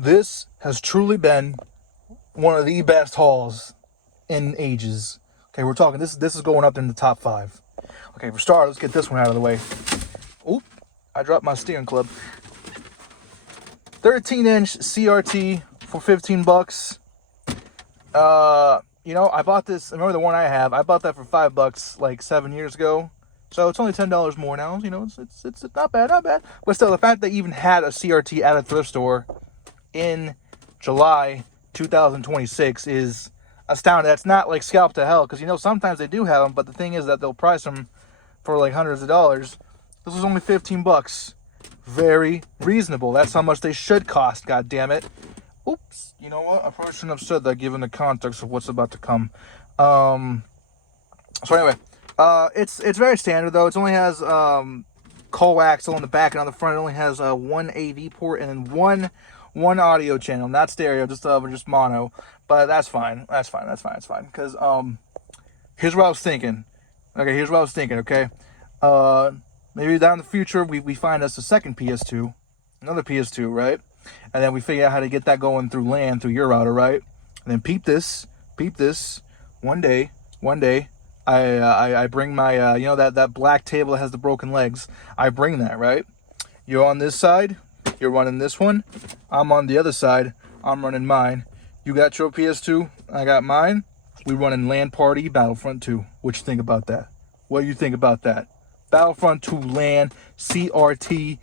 This has truly been one of the best hauls in ages. Okay, we're talking this is going up in the top 5. Okay, for starters, let's get this one out of the way. Oop, I dropped my steering club. 13-inch CRT for 15 bucks. I bought this. Remember the one I have? I bought that for $5 like 7 years ago. So it's only $10 more now. It's not bad, not bad. But still, the fact that you even had a CRT at a thrift store in July 2026 is astounding. That's not like scalp to hell, because sometimes they do have them, but the thing is that they'll price them for like hundreds of dollars. This was only 15 bucks. Very reasonable. That's how much they should cost, god damn it. Oops, you know what? I probably shouldn't have said that given the context of what's about to come. So anyway, it's very standard though. It only has coaxial on the back, and on the front it only has one AV port and then one audio channel, not stereo, just mono. But that's fine. That's fine. Because here's what I was thinking. Okay. Maybe down in the future we find us a second PS2, another PS2, right? And then we figure out how to get that going through LAN, through your router, right? And then peep this. One day, I bring my, that black table that has the broken legs. I bring that, right? You're on this side. You're running this one. I'm on the other side. I'm running mine. You got your PS2. I got mine. We running LAN Party Battlefront 2. What you think about that? What do you think about that? Battlefront 2 LAN CRT.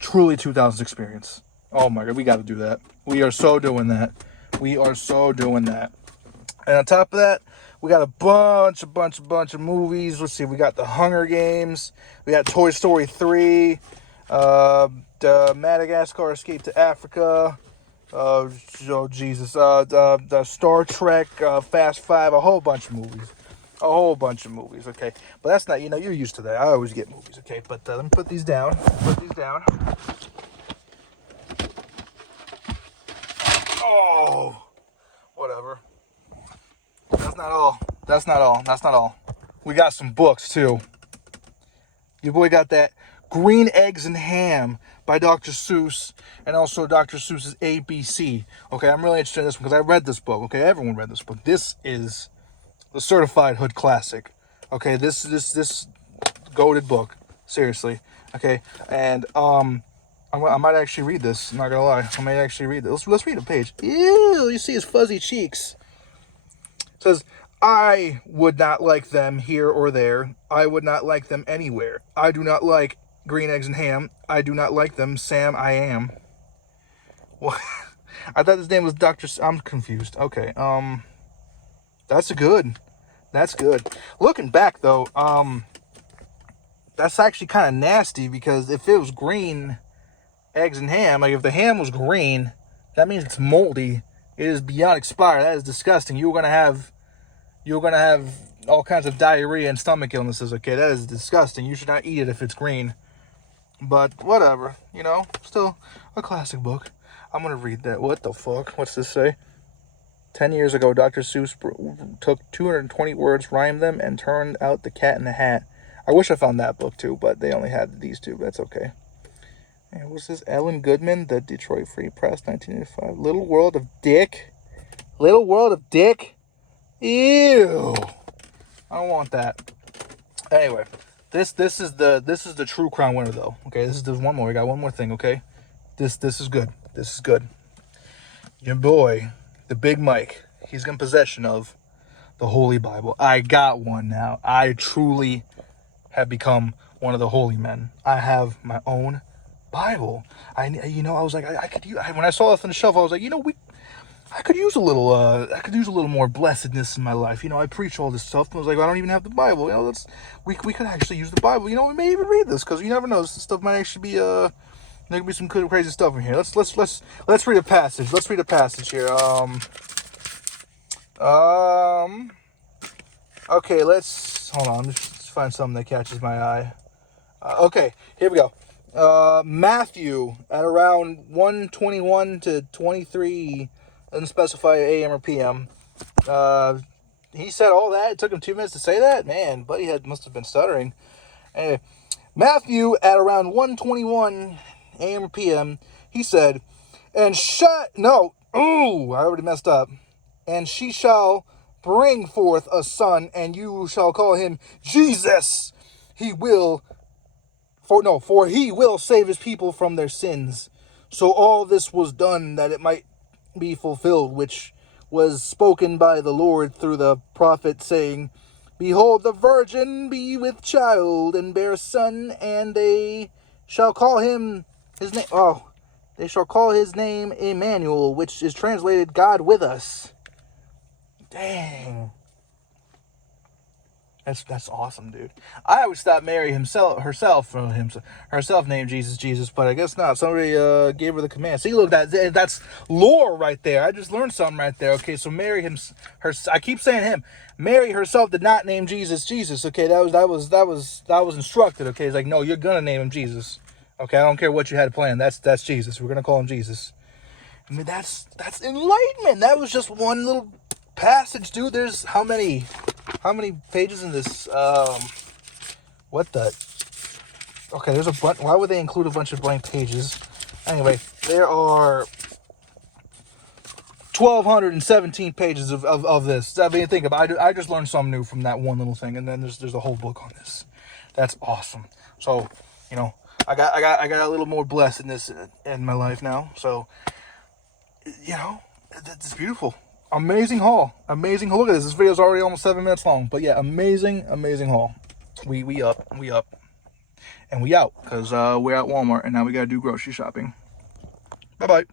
Truly 2000s experience. Oh my god, we got to do that. We are so doing that. And on top of that, we got a bunch of movies. Let's see, we got The Hunger Games. We got Toy Story 3. The Madagascar Escape to Africa. The Star Trek, Fast Five. A whole bunch of movies. Okay, but that's not. You're used to that. I always get movies. Okay, but let me put these down. Oh, whatever. That's not all. We got some books too. Your boy got that Green Eggs and Ham by Dr. Seuss, and also Dr. Seuss's ABC. Okay, I'm really interested in this one because I read this book. Okay, everyone read this book. This is the certified hood classic. Okay, this goated book. Seriously. Okay, and I might actually read this. I'm not gonna lie. I might actually read this. Let's read a page. Ew, you see his fuzzy cheeks. It says, I would not like them here or there. I would not like them anywhere. I do not like green eggs and ham. I do not like them. Sam, I am. What? I thought his name was Dr. I'm confused. Okay. That's good. Looking back though, that's actually kind of nasty, because if it was green eggs and ham, like if the ham was green, that means it's moldy. It is beyond expired. That is disgusting. You're gonna have all kinds of diarrhea and stomach illnesses. Okay, that is disgusting. You should not eat it if it's green. But whatever, still a classic book. I'm gonna read that. What the fuck? What's this say? 10 years ago, Dr. Seuss took 220 words, rhymed them, and turned out The Cat in the Hat. I wish I found that book too, but they only had these two. But that's okay. And what's this? Ellen Goodman, The Detroit Free Press, 1985. Little World of Dick. Ew. I don't want that. Anyway, this is the true crown winner though. Okay, this is the one more. We got one more thing. Okay, this is good. Your boy, the Big Mike. He's in possession of the Holy Bible. I got one now. I truly have become one of the holy men. I have my own Bible. I was like, I could use. When I saw this on the shelf, I was like, I could use a little more blessedness in my life. I preach all this stuff, and I was like, I don't even have the Bible. We could actually use the Bible. We may even read this, because you never know. This stuff might actually be there could be some good, crazy stuff in here. Let's read a passage. Let's read a passage here. Okay, let's hold on. Let's find something that catches my eye. Okay, here we go. Matthew at around 1:21 to 23. Doesn't specify AM or PM. He said all that. It took him 2 minutes to say that. Man, buddy must have been stuttering. Anyway, Matthew at around 1:21 AM or PM. He said, And no, ooh, I already messed up. And she shall bring forth a son, and you shall call him Jesus. For he will save his people from their sins. So all this was done that it might be fulfilled, which was spoken by the Lord through the prophet, saying, Behold, the virgin be with child, and bear a son, and they shall call him his name. Oh, they shall call his name Emmanuel, which is translated God with us. Dang. That's awesome, dude. I always thought Mary herself named Jesus, but I guess not. Somebody gave her the command. See, look, that's lore right there. I just learned something right there. Okay, so Mary I keep saying him. Mary herself did not name Jesus. Okay, that was instructed. Okay, it's like, no, you're gonna name him Jesus. Okay, I don't care what you had planned. That's Jesus. We're gonna call him Jesus. I mean, that's enlightenment. That was just one little passage, dude. There's how many pages in this? What the? Okay, there's a bunch. Why would they include a bunch of blank pages? Anyway, there are 1,217 pages of this. I mean, think about it. I just learned something new from that one little thing, and then there's a whole book on this. That's awesome. So, you know, I got a little more blessedness in my life now. So, you know, it's beautiful. Amazing haul. Look at this. This video is already almost 7 minutes long. But yeah, amazing haul. We up. And we out. Because we're at Walmart and now we got to do grocery shopping. Bye-bye.